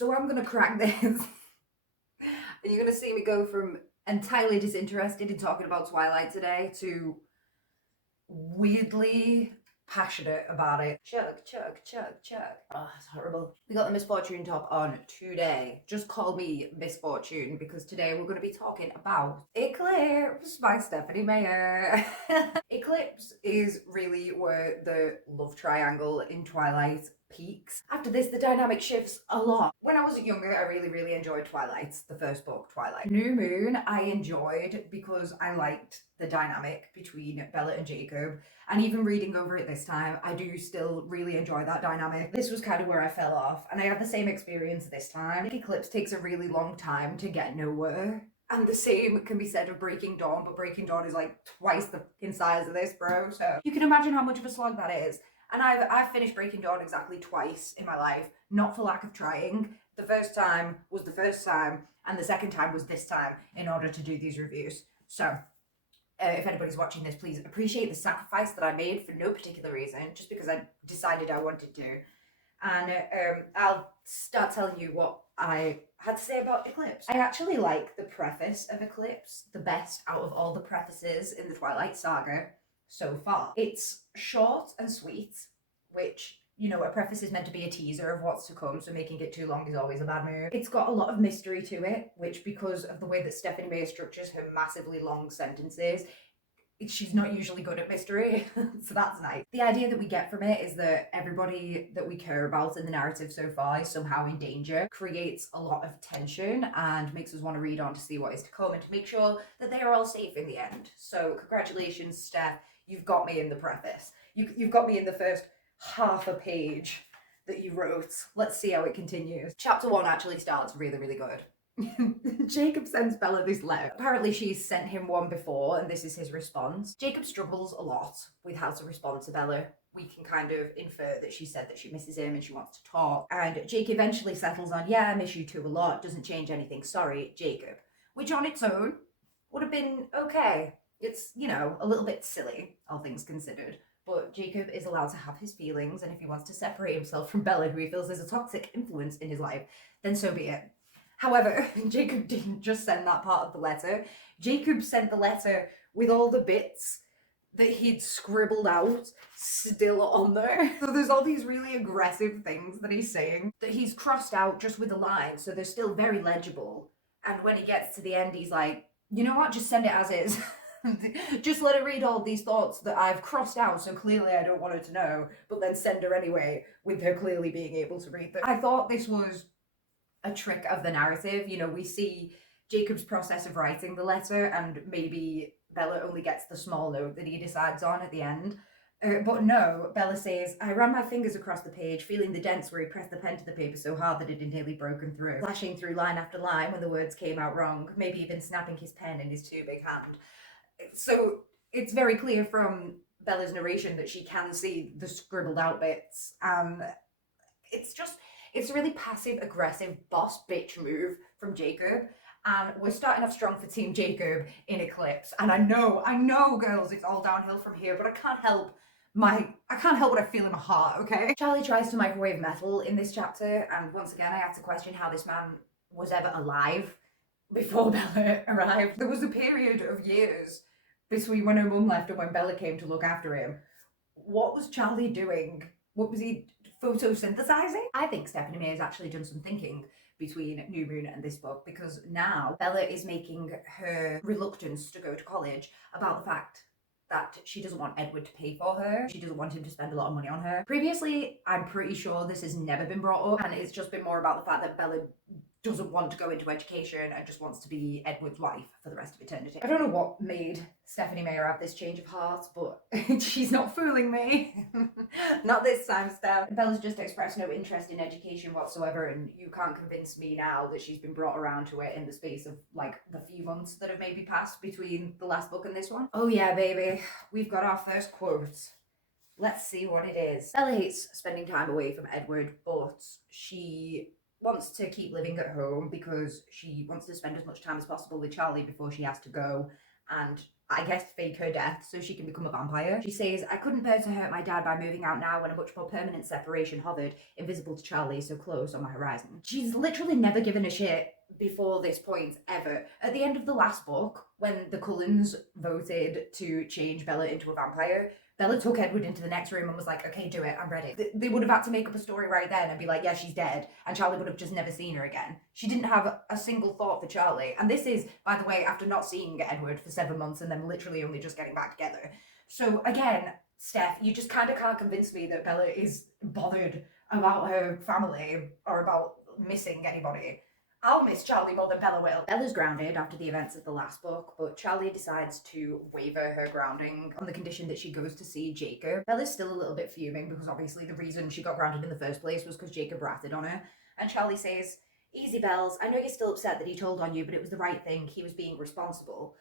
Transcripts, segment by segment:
So I'm gonna crack this. And you're gonna see me go from entirely disinterested in talking about Twilight today to weirdly passionate about it. Chug, chug, chug, chug. Oh, it's horrible. We got the Misfortune top on today. Just call me Misfortune because today we're going to be talking about Eclipse by Stephanie Meyer. Eclipse is really where the love triangle in Twilight peaks. After this, the dynamic shifts a lot. When I was younger, I really enjoyed Twilight, the first book, Twilight. New Moon, I enjoyed because I liked the dynamic between Bella and Jacob. And even reading over it this time, I do still really enjoy that dynamic. This was kind of where I fell off, and I had the same experience this time. Eclipse takes a really long time to get nowhere. And the same can be said of Breaking Dawn, but Breaking Dawn is like twice the fucking size of this, bro. So you can imagine how much of a slog that is. And I've finished Breaking Dawn exactly twice in my life, not for lack of trying. The first time was the first time, and the second time was this time in order to do these reviews. So if anybody's watching this, please appreciate the sacrifice that I made for no particular reason, just because I decided I wanted to. And I'll start telling you what I had to say about Eclipse. I actually like the preface of Eclipse the best out of all the prefaces in the Twilight saga so far. It's short and sweet, which, you know, a preface is meant to be a teaser of what's to come, so making it too long is always a bad move. It's got a lot of mystery to it, which, because of the way that Stephanie Meyer structures her massively long sentences, she's not usually good at mystery, so that's nice. The idea that we get from it is that everybody that we care about in the narrative so far is somehow in danger, creates a lot of tension and makes us want to read on to see what is to come and to make sure that they are all safe in the end. So congratulations, Steph, you've got me in the preface. You've got me in the first half a page that you wrote. Let's see how it continues. Chapter 1 actually starts really good. Jacob sends Bella this letter. Apparently she's sent him one before and this is his response. Jacob struggles a lot with how to respond to Bella. We can kind of infer that she said that she misses him and she wants to talk. And Jake eventually settles on, yeah, I miss you too a lot, doesn't change anything, sorry, Jacob. Which on its own would have been okay. It's, you know, a little bit silly, all things considered. But Jacob is allowed to have his feelings, and if he wants to separate himself from Bella, who he feels is a toxic influence in his life, then so be it. However, Jacob didn't just send that part of the letter. Jacob sent the letter with all the bits that he'd scribbled out still on there. So there's all these really aggressive things that he's saying that he's crossed out just with a line, so they're still very legible. And when he gets to the end, he's like, you know what, just send it as is. Just let her read all these thoughts that I've crossed out, so clearly I don't want her to know, but then send her anyway, with her clearly being able to read them. I thought this was a trick of the narrative. You know, we see Jacob's process of writing the letter, and maybe Bella only gets the small note that he decides on at the end. But no, Bella says, I ran my fingers across the page, feeling the dents where he pressed the pen to the paper so hard that it had nearly broken through, flashing through line after line when the words came out wrong, maybe even snapping his pen in his too big hand. So it's very clear from Bella's narration that she can see the scribbled out bits. It's a really passive aggressive boss bitch move from Jacob. And we're starting off strong for Team Jacob in Eclipse. And I know, girls, it's all downhill from here, but I can't help what I feel in my heart, okay? Charlie tries to microwave metal in this chapter, and once again I have to question how this man was ever alive before Bella arrived. There was a period of years between when her mum left and when Bella came to look after him. What was Charlie doing? What was he photosynthesizing? I think Stephanie Meyer has actually done some thinking between New Moon and this book, because now Bella is making her reluctance to go to college about the fact that she doesn't want Edward to pay for her. She doesn't want him to spend a lot of money on her. Previously, I'm pretty sure this has never been brought up, and it's just been more about the fact that Bella doesn't want to go into education and just wants to be Edward's wife for the rest of eternity. I don't know what made Stephanie Meyer have this change of heart, but she's not fooling me. Not this time, Steph. Bella's just expressed no interest in education whatsoever, and you can't convince me now that she's been brought around to it in the space of like the few months that have maybe passed between the last book and this one. Oh yeah, baby, we've got our first quote. Let's see what it is. Bella hates spending time away from Edward, but she wants to keep living at home because she wants to spend as much time as possible with Charlie before she has to go. And I guess, fake her death so she can become a vampire. She says, I couldn't bear to hurt my dad by moving out now when a much more permanent separation hovered, invisible to Charlie, so close on my horizon. She's literally never given a shit before this point, ever. At the end of the last book, when the Cullens voted to change Bella into a vampire, Bella took Edward into the next room and was like, okay, do it, I'm ready. They would have had to make up a story right then and be like, yeah, she's dead. And Charlie would have just never seen her again. She didn't have a single thought for Charlie. And this is, by the way, after not seeing Edward for 7 months and then literally only just getting back together. So again, Steph, you just kind of can't convince me that Bella is bothered about her family or about missing anybody. I'll miss Charlie more than Bella will. Bella's grounded after the events of the last book, but Charlie decides to waiver her grounding on the condition that she goes to see Jacob. Bella's still a little bit fuming because obviously the reason she got grounded in the first place was because Jacob ratted on her. And Charlie says, easy Bells, I know you're still upset that he told on you, but it was the right thing. He was being responsible.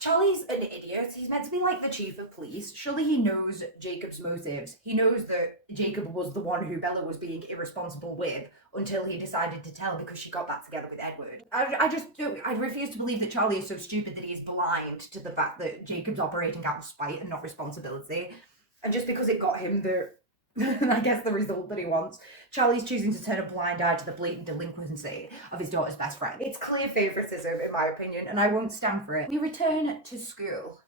Charlie's an idiot. He's meant to be like the chief of police. Surely he knows Jacob's motives. He knows that Jacob was the one who Bella was being irresponsible with until he decided to tell because she got back together with Edward. I refuse to believe that Charlie is so stupid that he is blind to the fact that Jacob's operating out of spite and not responsibility. And just because it got him the I guess the result that he wants, Charlie's choosing to turn a blind eye to the blatant delinquency of his daughter's best friend. It's clear favoritism, in my opinion, and I won't stand for it. We return to school.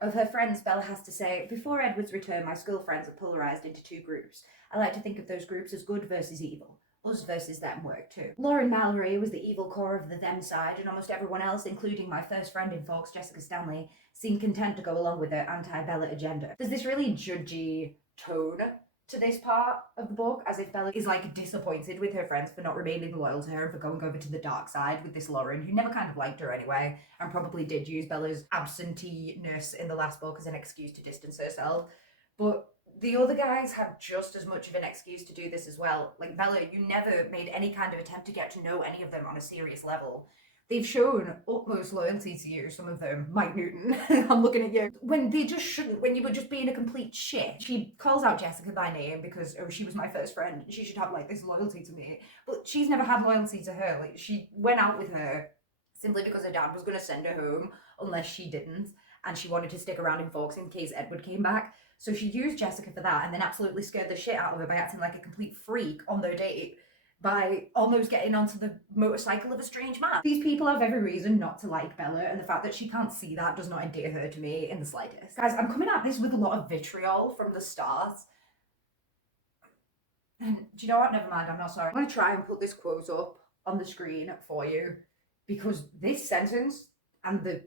Of her friends, Bella has to say, before Edward's return, my school friends are polarised into 2 groups. I like to think of those groups as good versus evil. Us versus them work too. Lauren Mallory was the evil core of the them side, and almost everyone else, including my first friend in Forks, Jessica Stanley, seemed content to go along with her anti-Bella agenda. There's this really judgy tone to this part of the book, as if Bella is like disappointed with her friends for not remaining loyal to her and for going over to the dark side with this Lauren, who never kind of liked her anyway, and probably did use Bella's absentee-ness in the last book as an excuse to distance herself. But the other guys had just as much of an excuse to do this as well. Like, Bella, you never made any kind of attempt to get to know any of them on a serious level. They've shown utmost loyalty to you, some of them. Mike Newton, I'm looking at you. When they just shouldn't, when you were just being a complete shit. She calls out Jessica by name because, oh, she was my first friend. She should have, like, this loyalty to me. But she's never had loyalty to her. Like, she went out with her simply because her dad was going to send her home unless she didn't. And she wanted to stick around in Forks in case Edward came back. So she used Jessica for that and then absolutely scared the shit out of her by acting like a complete freak on their date, by almost getting onto the motorcycle of a strange man. These people have every reason not to like Bella, and the fact that she can't see that does not endear her to me in the slightest. Guys, I'm coming at this with a lot of vitriol from the start. And do you know what? Never mind, I'm not sorry. I'm gonna try and put this quote up on the screen for you, because this sentence and the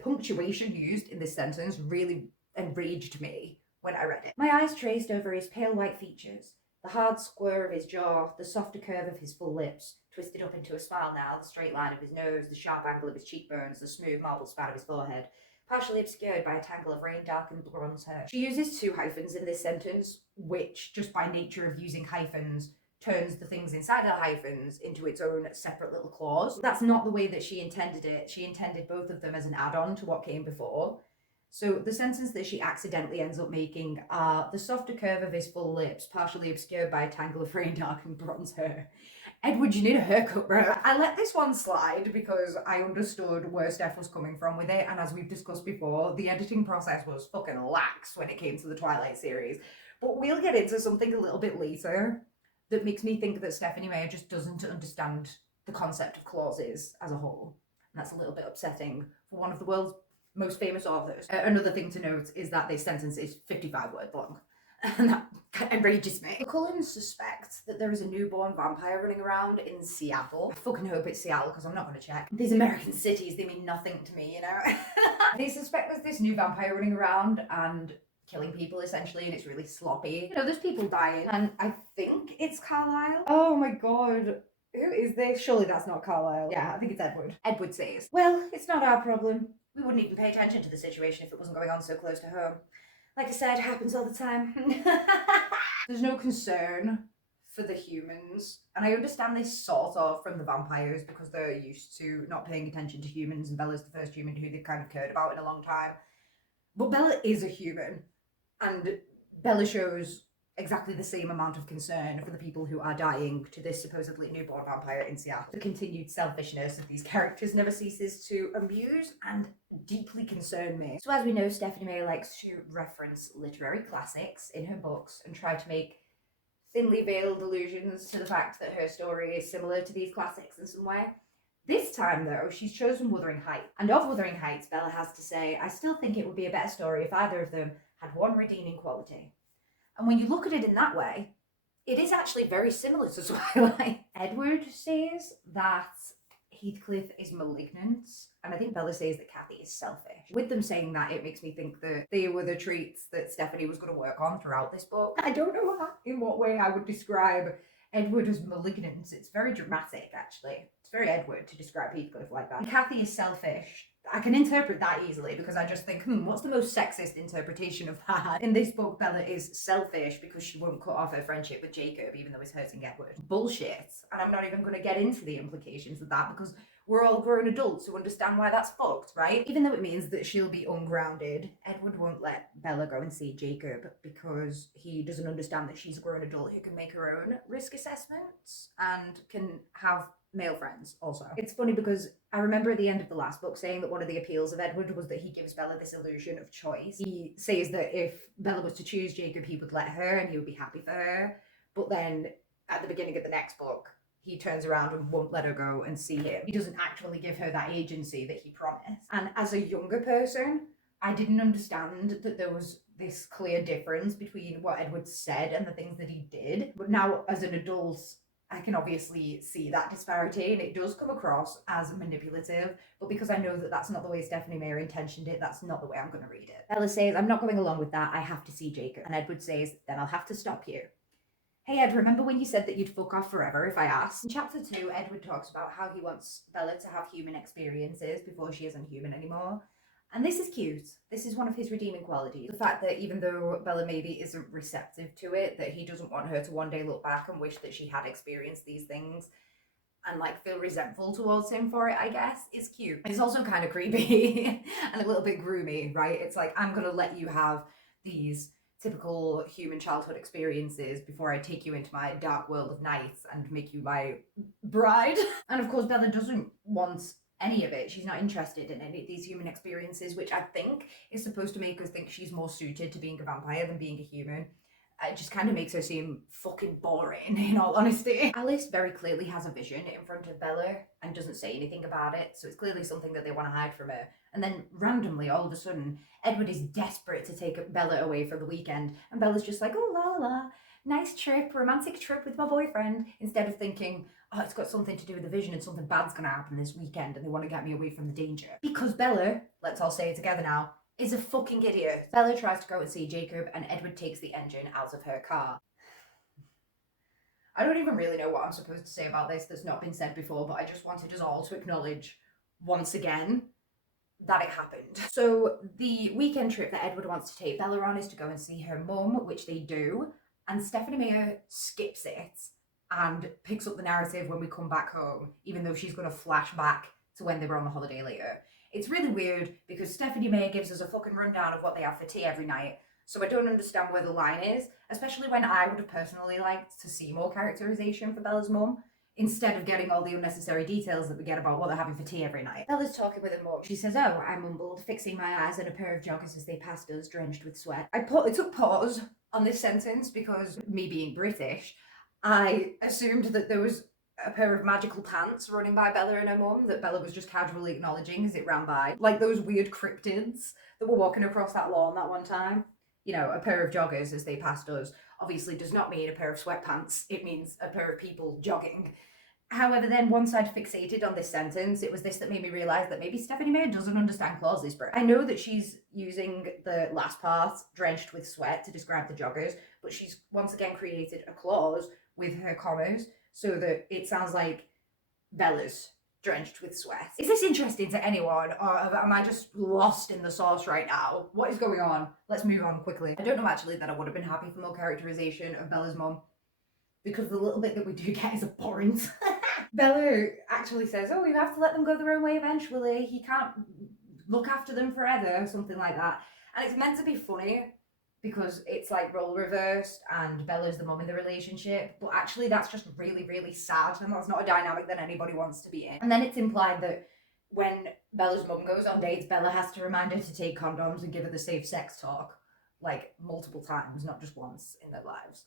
punctuation used in this sentence really enraged me when I read it. My eyes traced over his pale white features, the hard square of his jaw, the softer curve of his full lips, twisted up into a smile now, the straight line of his nose, the sharp angle of his cheekbones, the smooth marble span of his forehead, partially obscured by a tangle of rain-darkened bronze hair. She uses 2 hyphens in this sentence, which, just by nature of using hyphens, turns the things inside the hyphens into its own separate little clause. That's not the way that she intended it. She intended both of them as an add-on to what came before. So the sentence that she accidentally ends up making are the softer curve of his full lips, partially obscured by a tangle of rain-darkened bronze hair. Edward, you need a haircut, bro. I let this one slide because I understood where Steph was coming from with it, and as we've discussed before, the editing process was fucking lax when it came to the Twilight series. But we'll get into something a little bit later that makes me think that Stephanie Meyer just doesn't understand the concept of clauses as a whole. And that's a little bit upsetting for one of the world's most famous authors. Another thing to note is that this sentence is 55 words long, and that enrages me. The Cullens suspect that there is a newborn vampire running around in Seattle. I fucking hope it's Seattle because I'm not going to check. These American cities, they mean nothing to me, you know? They suspect there's this new vampire running around and killing people essentially, and it's really sloppy. You know, there's people dying, and I think it's Carlisle. Oh my god. Who is this? Surely that's not Carlisle. Yeah, I think it's Edward. Edward says, well, it's not our problem. We wouldn't even pay attention to the situation if it wasn't going on so close to home. Like I said, it happens all the time. There's no concern for the humans. And I understand this sort of from the vampires because they're used to not paying attention to humans, and Bella's the first human who they've kind of cared about in a long time. But Bella is a human. And Bella shows exactly the same amount of concern for the people who are dying to this supposedly newborn vampire in Seattle. The continued selfishness of these characters never ceases to amuse and deeply concern me. So as we know, Stephanie Meyer likes to reference literary classics in her books and try to make thinly veiled allusions to the fact that her story is similar to these classics in some way. This time, though, she's chosen Wuthering Heights. And of Wuthering Heights, Bella has to say, I still think it would be a better story if either of them had one redeeming quality. And when you look at it in that way, it is actually very similar to Twilight. Edward says that Heathcliff is malignant, and I think Bella says that Kathy is selfish. With them saying that, it makes me think that they were the traits that Stephanie was going to work on throughout this book. I don't know in what way I would describe Edward as malignant. It's very dramatic, actually. It's very Edward to describe Heathcliff like that. And Kathy is selfish. I can interpret that easily because I just think, what's the most sexist interpretation of that? In this book, Bella is selfish because she won't cut off her friendship with Jacob, even though it's hurting Edward. Bullshit. And I'm not even going to get into the implications of that because we're all grown adults who understand why that's fucked, right? Even though it means that she'll be ungrounded, Edward won't let Bella go and see Jacob because he doesn't understand that she's a grown adult who can make her own risk assessments and can have male friends also. It's funny because I remember at the end of the last book saying that one of the appeals of Edward was that he gives Bella this illusion of choice. He says that if Bella was to choose Jacob, he would let her and he would be happy for her. But then at the beginning of the next book, he turns around and won't let her go and see him. He doesn't actually give her that agency that he promised. And as a younger person, I didn't understand that there was this clear difference between what Edward said and the things that he did. But now as an adult, I can obviously see that disparity and it does come across as manipulative, but because I know that that's not the way Stephanie Meyer intentioned it, that's not the way I'm going to read it. Bella says, I'm not going along with that, I have to see Jacob. And Edward says, then I'll have to stop you. Hey Ed, remember when you said that you'd fuck off forever if I asked? In chapter 2, Edward talks about how he wants Bella to have human experiences before she isn't human anymore. And this is cute. This is one of his redeeming qualities. The fact that even though Bella maybe isn't receptive to it, that he doesn't want her to one day look back and wish that she had experienced these things and like feel resentful towards him for it, I guess, is cute. It's also kind of creepy and a little bit groomy, right? It's like, I'm gonna let you have these typical human childhood experiences before I take you into my dark world of nights and make you my bride. And of course, Bella doesn't want any of it. She's not interested in any of these human experiences, which I think is supposed to make us think she's more suited to being a vampire than being a human. It just kind of makes her seem fucking boring, in all honesty. Alice very clearly has a vision in front of Bella and doesn't say anything about it, so it's clearly something that they want to hide from her. And then randomly, all of a sudden, Edward is desperate to take Bella away for the weekend, and Bella's just like, oh la la, nice trip, romantic trip with my boyfriend, instead of thinking, oh, it's got something to do with the vision and something bad's gonna happen this weekend and they want to get me away from the danger. Because Bella, let's all say it together now, is a fucking idiot. Bella tries to go and see Jacob and Edward takes the engine out of her car. I don't even really know what I'm supposed to say about this that's not been said before, but I just wanted us all to acknowledge once again that it happened. So the weekend trip that Edward wants to take Bella on is to go and see her mum, which they do, and Stephanie Meyer skips it and picks up the narrative when we come back home, even though she's going to flash back to when they were on the holiday later. It's really weird because Stephanie Meyer gives us a fucking rundown of what they have for tea every night, so I don't understand where the line is, especially when I would have personally liked to see more characterization for Bella's mum, instead of getting all the unnecessary details that we get about what they're having for tea every night. Bella's talking with her mum. She says, oh, I mumbled, fixing my eyes on a pair of joggers as they passed us, drenched with sweat. I took pause on this sentence because, me being British, I assumed that there was a pair of magical pants running by Bella and her mum that Bella was just casually acknowledging as it ran by. Like those weird cryptids that were walking across that lawn that one time. You know, a pair of joggers as they passed us obviously does not mean a pair of sweatpants. It means a pair of people jogging. However, then once I'd fixated on this sentence, it was this that made me realise that maybe Stephanie Meyer doesn't understand clauses, but I know that she's using the last part, drenched with sweat, to describe the joggers, but she's once again created a clause with her commas so that it sounds like Bella's drenched with sweat. Is this interesting to anyone, or am I just lost in the sauce right now? What is going on? Let's move on quickly. I don't know actually that I would have been happy for more characterization of Bella's mum, because the little bit that we do get is abhorrent. Bella actually says, oh, you have to let them go their own way eventually. He can't look after them forever, something like that. And it's meant to be funny, because it's like role reversed and Bella's the mum in the relationship, but actually that's just really, really sad, and that's not a dynamic that anybody wants to be in. And then it's implied that when Bella's mum goes on dates, Bella has to remind her to take condoms and give her the safe sex talk, like multiple times, not just once in their lives.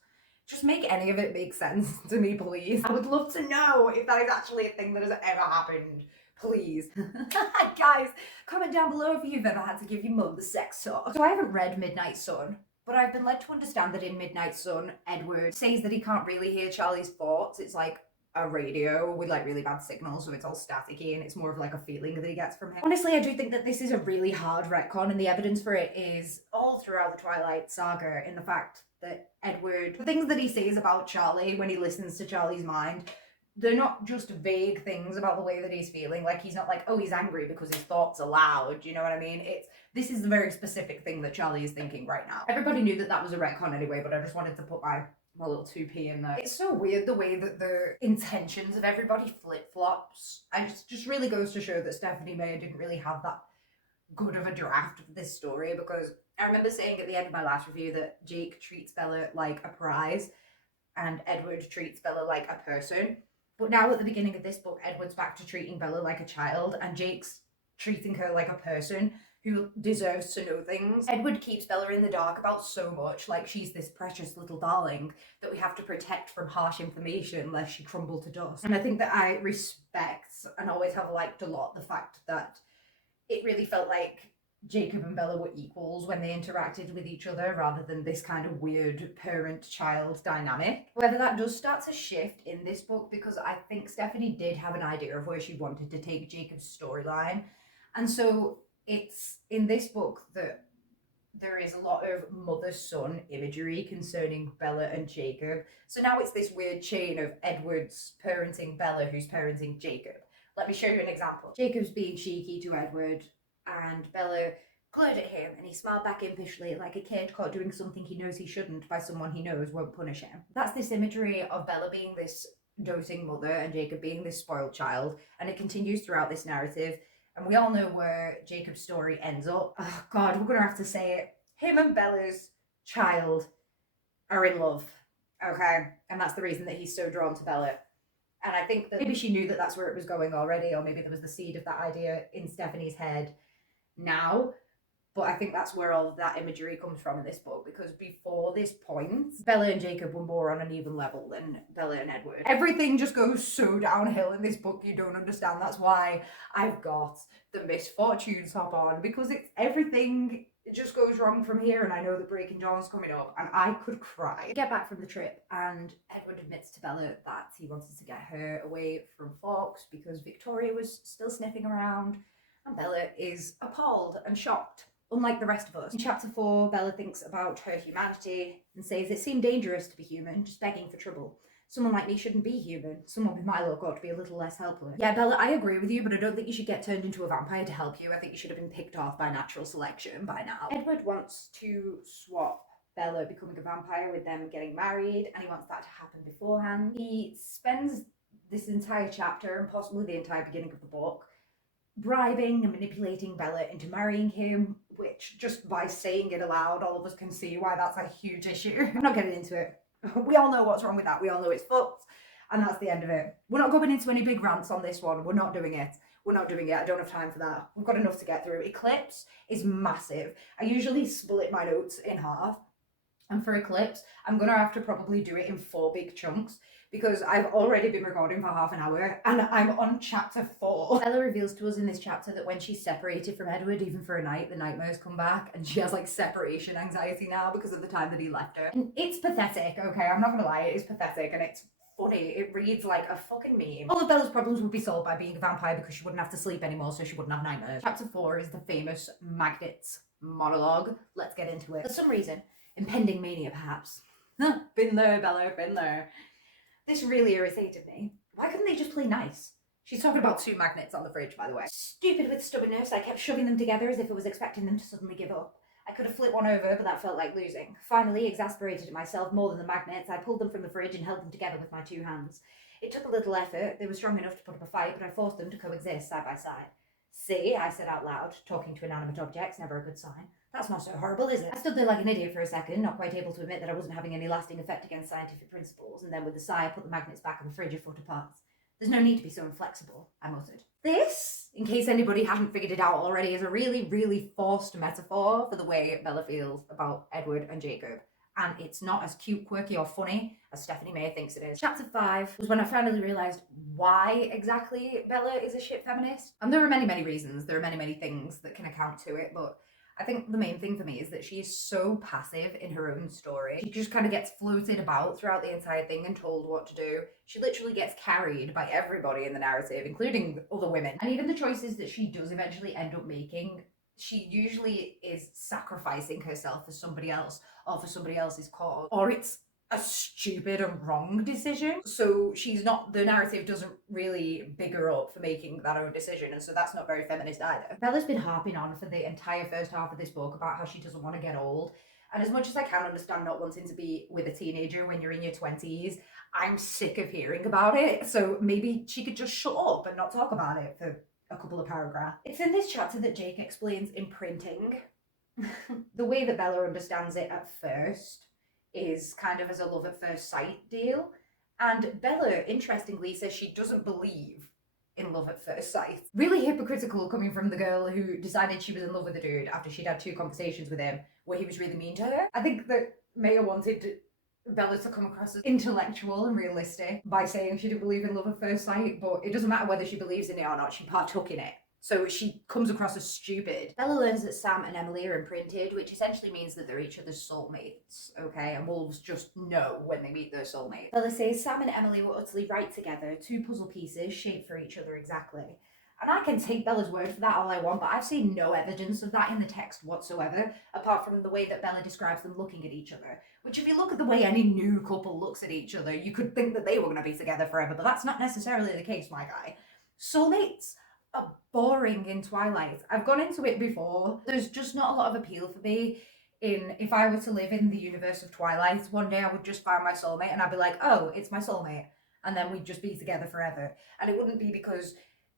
Just make any of it make sense to me, please. I would love to know if that is actually a thing that has ever happened. Please. Guys, comment down below if you've ever had to give your mum the sex talk. So I haven't read Midnight Sun, but I've been led to understand that in Midnight Sun, Edward says that he can't really hear Charlie's thoughts. It's like a radio with like really bad signals, so it's all staticky and it's more of like a feeling that he gets from him. Honestly, I do think that this is a really hard retcon, and the evidence for it is all throughout the Twilight saga in the fact that Edward, the things that he says about Charlie when he listens to Charlie's mind, they're not just vague things about the way that he's feeling. Like, he's not like, oh, he's angry because his thoughts are loud, you know what I mean? This is the very specific thing that Charlie is thinking right now. Everybody knew that that was a retcon anyway, but I just wanted to put my little 2p in there. It's so weird the way that the intentions of everybody flip-flops. And it just really goes to show that Stephanie Meyer didn't really have that good of a draft of this story, because I remember saying at the end of my last review that Jake treats Bella like a prize and Edward treats Bella like a person. But now at the beginning of this book, Edward's back to treating Bella like a child and Jake's treating her like a person who deserves to know things. Edward keeps Bella in the dark about so much, like she's this precious little darling that we have to protect from harsh information lest she crumble to dust. And I think that I respect and always have liked a lot the fact that it really felt like Jacob and Bella were equals when they interacted with each other, rather than this kind of weird parent-child dynamic. However, that does start to shift in this book, because I think Stephanie did have an idea of where she wanted to take Jacob's storyline. And so it's in this book that there is a lot of mother-son imagery concerning Bella and Jacob. So now it's this weird chain of Edward's parenting Bella, who's parenting Jacob. Let me show you an example. Jacob's being cheeky to Edward, and Bella glared at him, and he smiled back impishly like a kid caught doing something he knows he shouldn't by someone he knows won't punish him. That's this imagery of Bella being this doting mother and Jacob being this spoiled child, and it continues throughout this narrative. And we all know where Jacob's story ends up. Oh God, we're gonna have to say it. Him and Bella's child are in love, okay? And that's the reason that he's so drawn to Bella. And I think that maybe she knew that that's where it was going already, or maybe there was the seed of that idea in Stephanie's head now. But I think that's where all of that imagery comes from in this book, because before this point, Bella and Jacob were more on an even level than Bella and Edward. Everything just goes so downhill in this book, you don't understand. That's why I've got the misfortunes hop on, because it's everything. It just goes wrong from here, and I know that Breaking Dawn's coming up, and I could cry. We get back from the trip, and Edward admits to Bella that he wanted to get her away from Fawkes because Victoria was still sniffing around, and Bella is appalled and shocked, unlike the rest of us. In chapter 4, Bella thinks about her humanity and says it seemed dangerous to be human, just begging for trouble. Someone like me shouldn't be human. Someone with my luck ought to be a little less helpless. Yeah, Bella, I agree with you, but I don't think you should get turned into a vampire to help you. I think you should have been picked off by natural selection by now. Edward wants to swap Bella becoming a vampire with them getting married, and he wants that to happen beforehand. He spends this entire chapter, and possibly the entire beginning of the book, bribing and manipulating Bella into marrying him, which just by saying it aloud, all of us can see why that's a huge issue. I'm not getting into it. We all know what's wrong with that. We all know it's fucked, and that's the end of it. We're not going into any big rants on this one. We're not doing it. We're not doing it. I don't have time for that. We've got enough to get through. ECLIPSE is massive. I usually split my notes in half, and for ECLIPSE, I'm going to have to probably do it in 4 big chunks, because I've already been recording for half an hour and I'm on chapter 4. Bella reveals to us in this chapter that when she's separated from Edward, even for a night, the nightmares come back, and she has like separation anxiety now because of the time that he left her. And it's pathetic, okay? I'm not gonna lie, it is pathetic, and it's funny. It reads like a fucking meme. All of Bella's problems would be solved by being a vampire because she wouldn't have to sleep anymore, so she wouldn't have nightmares. Chapter 4 is the famous Magnets monologue. Let's get into it. For some reason, impending mania perhaps. Been there, Bella, been there. This really irritated me. Why couldn't they just play nice? She's talking about 2 magnets on the fridge, by the way. Stupid with stubbornness, I kept shoving them together as if I was expecting them to suddenly give up. I could have flipped one over, but that felt like losing. Finally, exasperated at myself more than the magnets, I pulled them from the fridge and held them together with my 2 hands. It took a little effort. They were strong enough to put up a fight, but I forced them to coexist side by side. See, I said out loud, talking to inanimate objects, never a good sign. That's not so horrible, is it? I stood there like an idiot for a second, not quite able to admit that I wasn't having any lasting effect against scientific principles, and then with a sigh I put the magnets back on the fridge a foot apart. There's no need to be so inflexible, I muttered. This, in case anybody hadn't figured it out already, is a really, really forced metaphor for the way Bella feels about Edward and Jacob. And it's not as cute, quirky, or funny as Stephanie Meyer thinks it is. Chapter 5 was when I finally realised why exactly Bella is a shit feminist. And there are many, many reasons. There are many, many things that can account to it, but I think the main thing for me is that she is so passive in her own story. She just kind of gets floated about throughout the entire thing and told what to do. She literally gets carried by everybody in the narrative, including other women. And even the choices that she does eventually end up making, she usually is sacrificing herself for somebody else or for somebody else's cause, or it's a stupid and wrong decision. So the narrative doesn't really big her up for making that own decision, and so that's not very feminist either. Bella's been harping on for the entire first half of this book about how she doesn't want to get old. And as much as I can understand not wanting to be with a teenager when you're in your 20s, I'm sick of hearing about it. So maybe she could just shut up and not talk about it for a couple of paragraphs. It's in this chapter that Jake explains imprinting. The way that Bella understands it at first is kind of as a love at first sight deal. And Bella, interestingly, says she doesn't believe in love at first sight. Really hypocritical coming from the girl who decided she was in love with the dude after she'd had 2 conversations with him where he was really mean to her. I think that Maya wanted Bella to come across as intellectual and realistic by saying she didn't believe in love at first sight, but it doesn't matter whether she believes in it or not, she partook in it. So she comes across as stupid. Bella learns that Sam and Emily are imprinted, which essentially means that they're each other's soulmates, okay? And wolves just know when they meet their soulmate. Bella says Sam and Emily were utterly right together, 2 puzzle pieces shaped for each other exactly. And I can take Bella's word for that all I want, but I've seen no evidence of that in the text whatsoever, apart from the way that Bella describes them looking at each other. Which, if you look at the way any new couple looks at each other, you could think that they were going to be together forever, but that's not necessarily the case, my guy. Soulmates are boring in Twilight. I've gone into it before. There's just not a lot of appeal for me in if I were to live in the universe of Twilight. One day I would just find my soulmate and I'd be like, oh, it's my soulmate. And then we'd just be together forever. And it wouldn't be because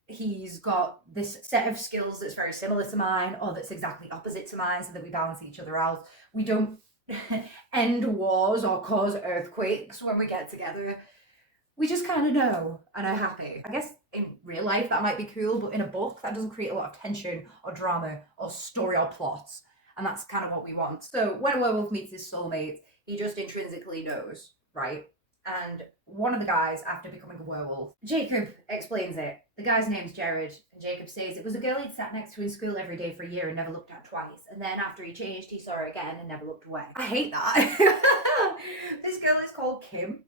he's got this set of skills that's very similar to mine or that's exactly opposite to mine so that we balance each other out. We don't end wars or cause earthquakes when we get together. We just kind of know and are happy. I guess in real life that might be cool, but in a book that doesn't create a lot of tension or drama or story or plot. And that's kind of what we want. So when a werewolf meets his soulmate, he just intrinsically knows, right? And one of the guys, after becoming a werewolf, Jacob explains it. The guy's name's Jared, and Jacob says it was a girl he'd sat next to in school every day for a year and never looked at twice. And then after he changed, he saw her again and never looked away. I hate that. This girl is called Kim.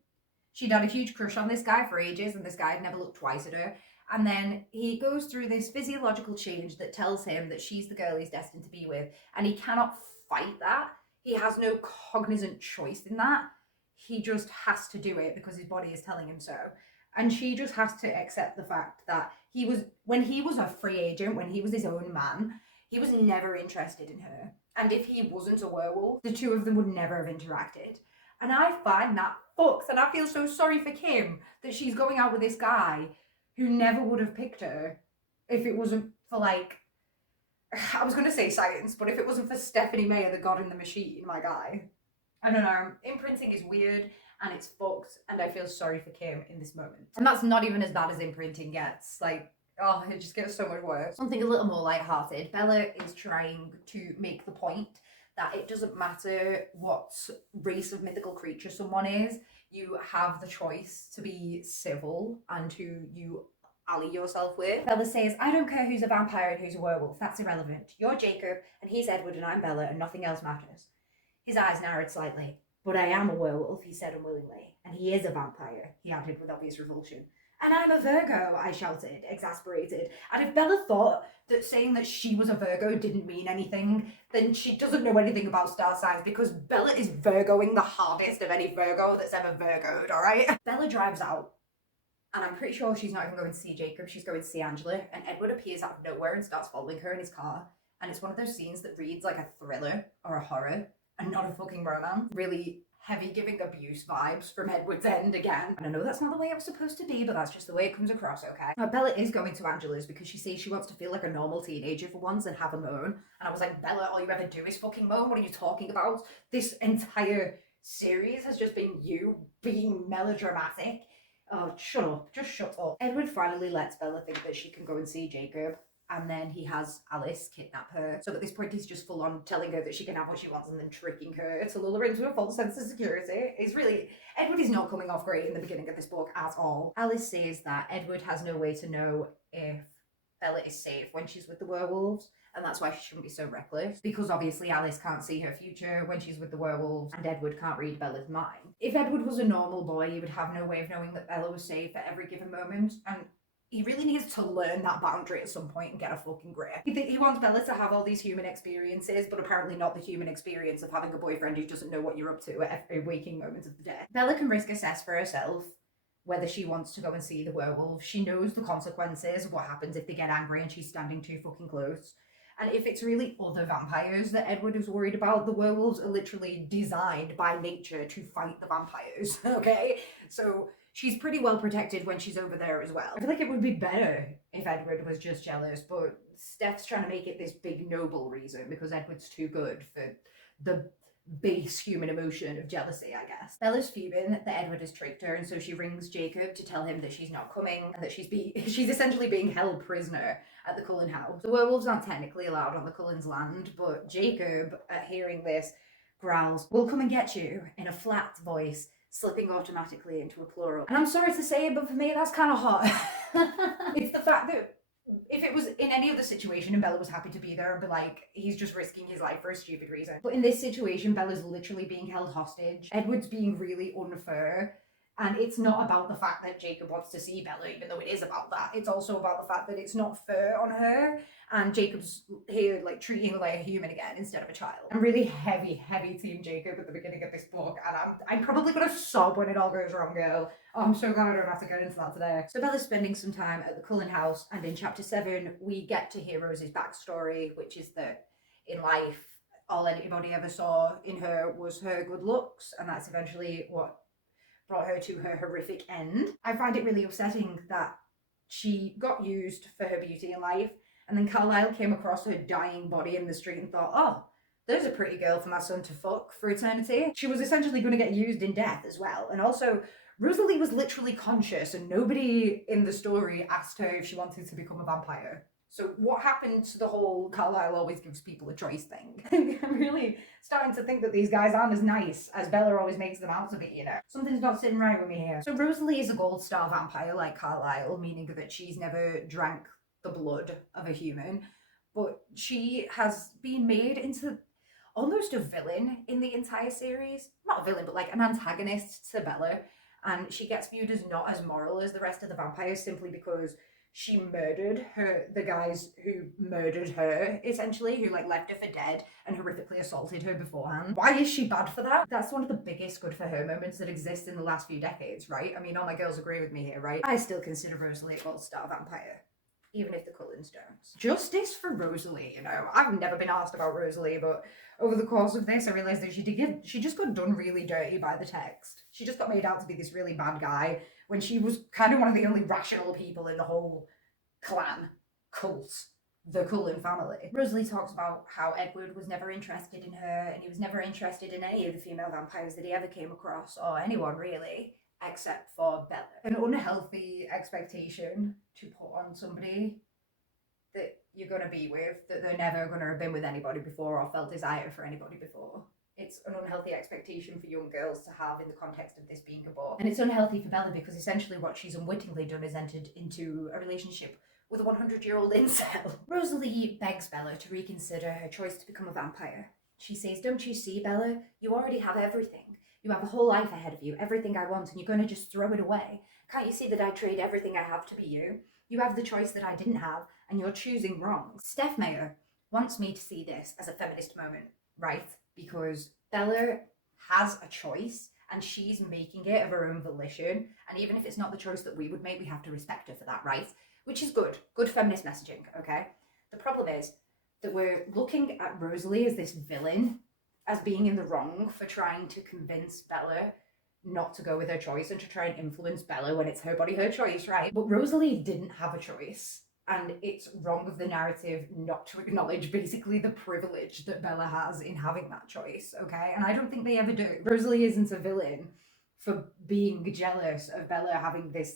She'd had a huge crush on this guy for ages, and this guy had never looked twice at her. And then he goes through this physiological change that tells him that she's the girl he's destined to be with, and he cannot fight that. He has no cognizant choice in that. He just has to do it because his body is telling him so. And she just has to accept the fact that when he was a free agent, when he was his own man, he was never interested in her. And if he wasn't a werewolf, the 2 of them would never have interacted. And I find that fucks, and I feel so sorry for Kim that she's going out with this guy who never would have picked her if it wasn't for, like, I was going to say science, but if it wasn't for Stephanie Meyer, the god in the machine, my guy. I don't know, imprinting is weird and it's fucked, and I feel sorry for Kim in this moment. And that's not even as bad as imprinting gets. Like, oh, it just gets so much worse. Something a little more lighthearted. Bella is trying to make the point that it doesn't matter what race of mythical creature someone is, you have the choice to be civil and who you ally yourself with. Bella says, I don't care who's a vampire and who's a werewolf, that's irrelevant. You're Jacob, and he's Edward, and I'm Bella, and nothing else matters. His eyes narrowed slightly. But I am a werewolf, he said unwillingly. And he is a vampire, he added with obvious revulsion. And I'm a Virgo, I shouted, exasperated. And if Bella thought that saying that she was a Virgo didn't mean anything, then she doesn't know anything about star signs, because Bella is Virgoing the hardest of any Virgo that's ever Virgoed, alright? Bella drives out, and I'm pretty sure she's not even going to see Jacob, she's going to see Angela, and Edward appears out of nowhere and starts following her in his car. And it's one of those scenes that reads like a thriller or a horror, and not a fucking romance. Really heavy giving abuse vibes from Edward's end again. And I know that's not the way it was supposed to be, but that's just the way it comes across, okay? Now, Bella is going to Angela's because she says she wants to feel like a normal teenager for once and have a moan. And I was like, Bella, all you ever do is fucking moan. What are you talking about? This entire series has just been you being melodramatic. Oh, shut up. Just shut up. Edward finally lets Bella think that she can go and see Jacob. And then he has Alice kidnap her. So at this point, he's just full on telling her that she can have what she wants and then tricking her to lull her into a false sense of security. It's really, Edward is not coming off great in the beginning of this book at all. Alice says that Edward has no way to know if Bella is safe when she's with the werewolves. And that's why she shouldn't be so reckless. Because obviously Alice can't see her future when she's with the werewolves, and Edward can't read Bella's mind. If Edward was a normal boy, he would have no way of knowing that Bella was safe at every given moment. And he really needs to learn that boundary at some point and get a fucking grip. He wants Bella to have all these human experiences, but apparently not the human experience of having a boyfriend who doesn't know what you're up to at every waking moment of the day. Bella can risk assess for herself whether she wants to go and see the werewolf. She knows the consequences of what happens if they get angry and she's standing too fucking close. And if it's really other vampires that Edward is worried about, the werewolves are literally designed by nature to fight the vampires, okay? So she's pretty well protected when she's over there as well. I feel like it would be better if Edward was just jealous, but Steph's trying to make it this big noble reason because Edward's too good for the base human emotion of jealousy, I guess. Bella's fuming that Edward has tricked her, and so she rings Jacob to tell him that she's not coming and that she's essentially being held prisoner at the Cullen house. The werewolves aren't technically allowed on the Cullen's land, but Jacob, at hearing this, growls, "We'll come and get you," in a flat voice, slipping automatically into a plural. And I'm sorry to say it, but for me, that's kind of hot. It's the fact that if it was in any other situation and Bella was happy to be there, I'd be like, he's just risking his life for a stupid reason. But in this situation, Bella's literally being held hostage. Edward's being really unfair. And it's not about the fact that Jacob wants to see Bella, even though it is about that. It's also about the fact that it's not fair on her. And Jacob's here, like, treating her like a human again instead of a child. I'm really heavy Team Jacob at the beginning of this book. And I'm probably going to sob when it all goes wrong, girl. Oh, I'm so glad I don't have to get into that today. So Bella's spending some time at the Cullen house. And in chapter 7, we get to hear Rose's backstory, which is that in life, all anybody ever saw in her was her good looks. And that's eventually what brought her to her horrific end. I find it really upsetting that she got used for her beauty in life, and then Carlisle came across her dying body in the street and thought, oh, there's a pretty girl for my son to fuck for eternity. She was essentially going to get used in death as well. And also, Rosalie was literally conscious, and nobody in the story asked her if she wanted to become a vampire. So what happened to the whole Carlisle always gives people a choice thing? I'm really starting to think that these guys aren't as nice as Bella always makes them out to be, you know? Something's not sitting right with me here. So Rosalie is a gold star vampire like Carlisle, meaning that she's never drank the blood of a human, but she has been made into almost a villain in the entire series. Not a villain, but like an antagonist to Bella. And she gets viewed as not as moral as the rest of the vampires simply because she murdered the guys who murdered her, essentially, who like left her for dead and horrifically assaulted her beforehand. Why is she bad for that? That's one of the biggest good for her moments that exist in the last few decades, right? I mean, all my girls agree with me here, right? I still consider Rosalie a gold star vampire, even if the Cullens don't. Justice for Rosalie, you know. I've never been asked about Rosalie, but over the course of this, I realised that she just got done really dirty by the text. She just got made out to be this really bad guy when she was kind of one of the only rational people in the whole clan, cult, the Cullen family. Rosalie talks about how Edward was never interested in her, and he was never interested in any of the female vampires that he ever came across, or anyone really, except for Bella. An unhealthy expectation to put on somebody that you're going to be with, that they're never going to have been with anybody before or felt desire for anybody before. It's an unhealthy expectation for young girls to have in the context of this being a book. And it's unhealthy for Bella because essentially what she's unwittingly done is entered into a relationship with a 100-year-old incel. Rosalie begs Bella to reconsider her choice to become a vampire. She says, don't you see, Bella? You already have everything. You have a whole life ahead of you, everything I want, and you're going to just throw it away. Can't you see that I trade everything I have to be you? You have the choice that I didn't have, and you're choosing wrong. Steph Mayer wants me to see this as a feminist moment, right? Because Bella has a choice, and she's making it of her own volition, and even if it's not the choice that we would make, we have to respect her for that, right? Which is good feminist messaging, okay? The problem is that we're looking at Rosalie as this villain, as being in the wrong for trying to convince Bella not to go with her choice and to try and influence Bella when it's her body, her choice, right? But Rosalie didn't have a choice. And it's wrong of the narrative not to acknowledge basically the privilege that Bella has in having that choice, okay? And I don't think they ever do. Rosalie isn't a villain for being jealous of Bella having this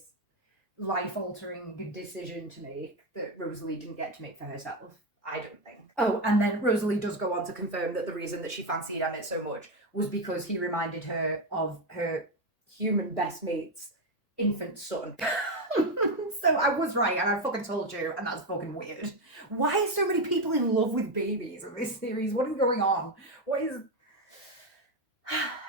life-altering decision to make that Rosalie didn't get to make for herself. I don't think. Oh, and then Rosalie does go on to confirm that the reason that she fancied Emmett so much was because he reminded her of her human best mate's infant son. So I was right, and I fucking told you, and that's fucking weird. Why are so many people in love with babies in this series? What is going on? What is...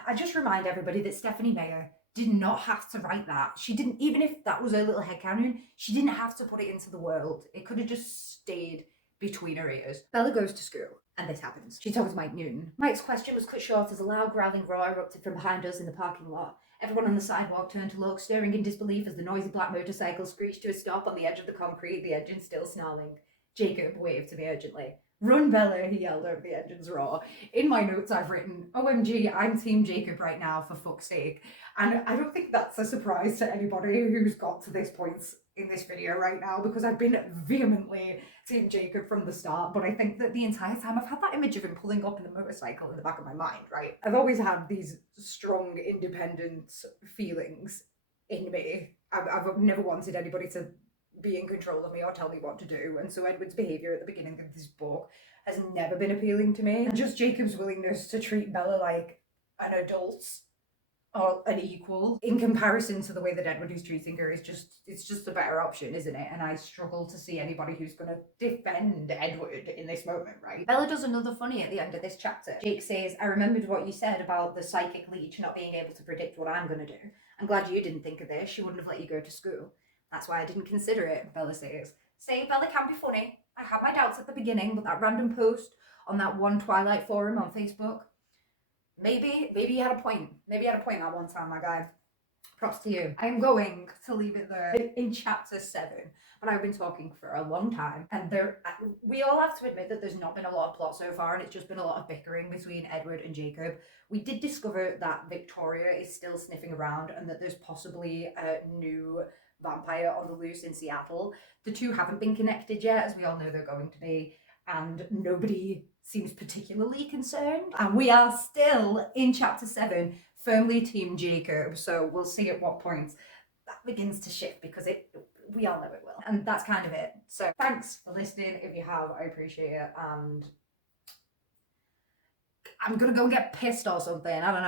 I just remind everybody that Stephanie Meyer did not have to write that. She didn't, even if that was her little headcanon, she didn't have to put it into the world. It could have just stayed between her ears. Bella goes to school, and this happens. She talks to Mike Newton. Mike's question was cut short as a loud growling roar erupted from behind us in the parking lot. Everyone on the sidewalk turned to look, staring in disbelief as the noisy black motorcycle screeched to a stop on the edge of the concrete, the engine still snarling. Jacob waved to me urgently. "Run, Bella," he yelled over the engine's roar. In my notes I've written, "OMG, I'm Team Jacob right now, for fuck's sake." And I don't think that's a surprise to anybody who's got to this point in this video right now, because I've been vehemently Team Jacob from the start, but I think that the entire time I've had that image of him pulling up in the motorcycle in the back of my mind, right? I've always had these strong, independent feelings in me. I've never wanted anybody to be in control of me or tell me what to do, and so Edward's behaviour at the beginning of this book has never been appealing to me. And just Jacob's willingness to treat Bella like an adult or an equal in comparison to the way that Edward is treating her is just, it's just a better option, isn't it? And I struggle to see anybody who's going to defend Edward in this moment, right? Bella does another funny at the end of this chapter. Jake says, "I remembered what you said about the psychic leech not being able to predict what I'm going to do. I'm glad you didn't think of this. She wouldn't have let you go to school. That's why I didn't consider it," Bella says. Say, Bella can be funny. I had my doubts at the beginning, but that random post on that one Twilight forum on Facebook, maybe you had a point. Maybe you had a point that one time, my guy. Props to you. I'm going to leave it there in chapter 7, but I've been talking for a long time, and we all have to admit that there's not been a lot of plot so far, and it's just been a lot of bickering between Edward and Jacob. We did discover that Victoria is still sniffing around, and that there's possibly a new vampire on the loose in Seattle. The two haven't been connected yet, as we all know they're going to be, and nobody seems particularly concerned. And we are still in chapter 7, firmly Team Jacob, so we'll see at what point that begins to shift, because we all know it will. And that's kind of it. So thanks for listening. If you have, I appreciate it, and I'm gonna go and get pissed or something, I don't know.